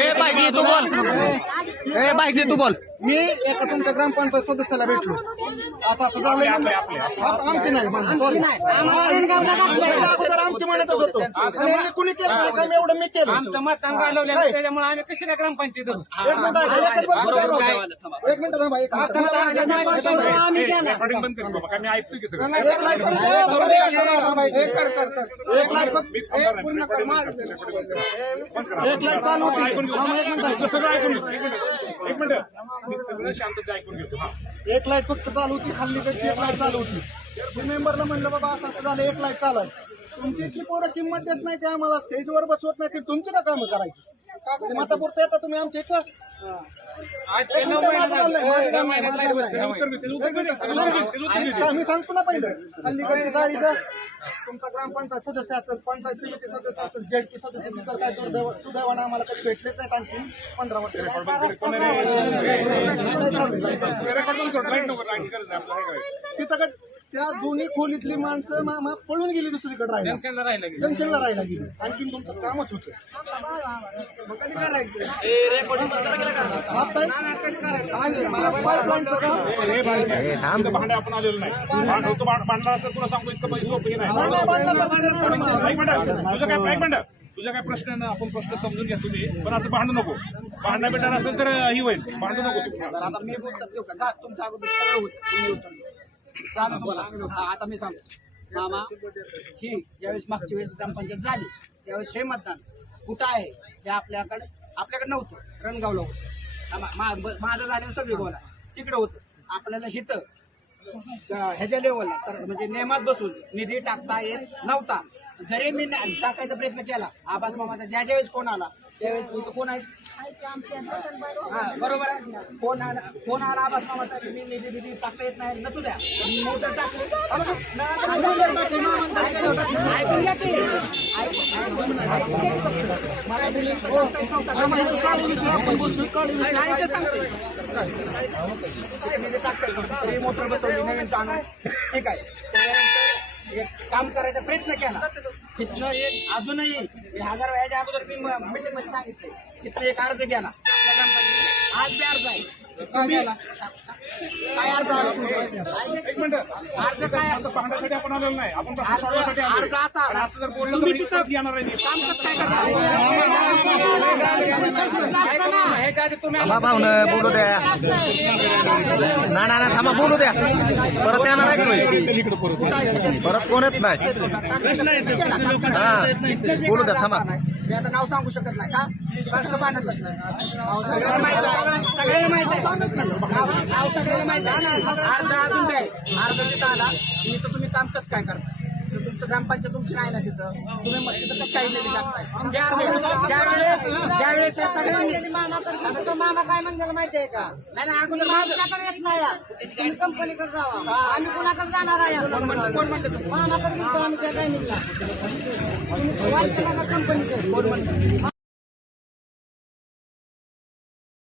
ए bike तू बोल. ए bike घे तू बोल. मी एका तुमच्या ग्रामपंचायत सदस्याला भेटलो. असं असं झालं आमची नाही आमची म्हणतच होतो. कुणी केलं? नाही का मी एवढं मी केलं. आमचं मतदान घालवलं काय? त्याच्यामुळे आम्ही कशी काय ग्रामपंचायत? एक मिनिट मिनिट थांबा. आम्ही एक. एक लाइट चालू होती. थांबा, एक मिनिट. एक मिनिट. एक मिनिट मी सगळं शांतता ऐकून घेतो. हा. एक लाइट फक्त चालू होती खाल्ली कडची एक लाइट चालू होती. मी मेंबरला म्हणलं बाबा असं असं झालं एक लाइट चालू आहे. तुमची इथली पोरं किंमत देत नाही ते आम्हाला स्टेजवर बसवत नाही ते तुमची का कामं करायची? मातापुरतं येता तुम्ही आमच्या इथं आज माझं. उत्तर उत्तर मी सांगतो ना पहिलं अलीकडची गाडीचं तुमचा ग्रामपंचायत सदस्य असेल पंचायत समिती सदस्य असेल जेडपी सदस्य तर काय दुर्दैव सुदैवानं आम्हाला कधी भेटलेच नाहीत आणखी. पंधरा वर्ष. तिथं त्या दोन्ही खोलीतली माणसं मा- मा- पळून गेली दुसरीकडे राहिला टेन्शनला राहिलं की. जंक्शनला राहायला गेली आणखीन तुमचं कामच होतं आता आणि मला पाईपलाईनचं काम हे भांडे इथं भांडे आपण आलेलो नाही भांड होतं भांड- भांडणार असतं तुला सांगतो इतकं पैसे सोपं नाही तुझं काय तुझ्या काय प्रश्न आहे ना आपण प्रश्न समजून घ्या तुम्ही पण असं भांडू नको भांडणा भेटणार असेल तर ही होईल भांडू नको तू आता मी बोलतो देऊ का? जा, तुमचं अगोदर सगळं होतं. तुम्ही. हा, आता मी सांगतो. मामा ही ज्यावेळेस मागच्या वेळेस ग्रामपंचायत झाली त्यावेळेस हे मतदान कुठं आहे ते आपल्याकडे आपल्याकडे नव्हतं. रणगावला होतं माझं झालं सगळी बोला. तिकडं होतं. आपल्याला हिथं ह्याच्या लेवलला सर म्हणजे नेमात बसून निधी टाकता येत नव्हता. जरी मी टाकायचा प्रयत्न केला आबास मामाचा ज्या ज्यावेळेस कोण आला त्यावेळेस कोण आहे? हा बरोबर आहे फोन आला फोन आला आबास मामाचा मी निधी निधी टाकता येत नाही नसू द्या मोटर टाकली. ऐकून घ्या की. मला. हो, काढून घेतलं, आपण बोलतोय, काढून घेतलं. नाही, ते म्हणजे टाकतात तरी मोटर बसवली नवीन आणून ठीक आहे एक काम करायचा प्रयत्न केला. तिथनं एक अजूनही हे हजार वेळाच्या अगोदर मी मीटिंगमध्ये सांगितलंय तिथनं एक अर्ज गेला ग्रामपंचायतीला आज बी अर्ज आहे. तुम्ही काय अर्ज आला अर्ज काय? भांड्यासाठी आपण आलेलो नाही. आपण अर्ज असा तुम्ही तिथं. काम कसं काय तुम्ही थांबा पाहुणं बोलू द्या ना ना ना थांबा बोलू द्या. परत येणार आहे का? परत कोणच नाही हा बोलू द्या थांबा आता नाव सांगू शकत नाही का? सगळ्याला माहीत आहे सगळ्याला माहीत आहे. नाव नाव सगळ्याला माहीत आहे अर्ज अजून काय अर्ज तिथं आला इथं तुम्ही काम कसं काय करता? तुमचं ग्रामपंचायत तुमची नाही ना तिथं? तुम्ही मग तिथं कसं काही निधी टाकताय ज्या ज्यावेळेस ज्यावेळेस हे सगळ्यांनी मामा मामा काय म्हणलं माहितीये का? नाही नाही अगोदर माझ्याकडे येत नाही कंपनीकडे जावा. आम्ही कुणाकडे जाणार आहे कोण म्हणलं मामाकडे गेलो आम्ही त्या टायमिंगला तुम्ही कंपनीकडे. कोण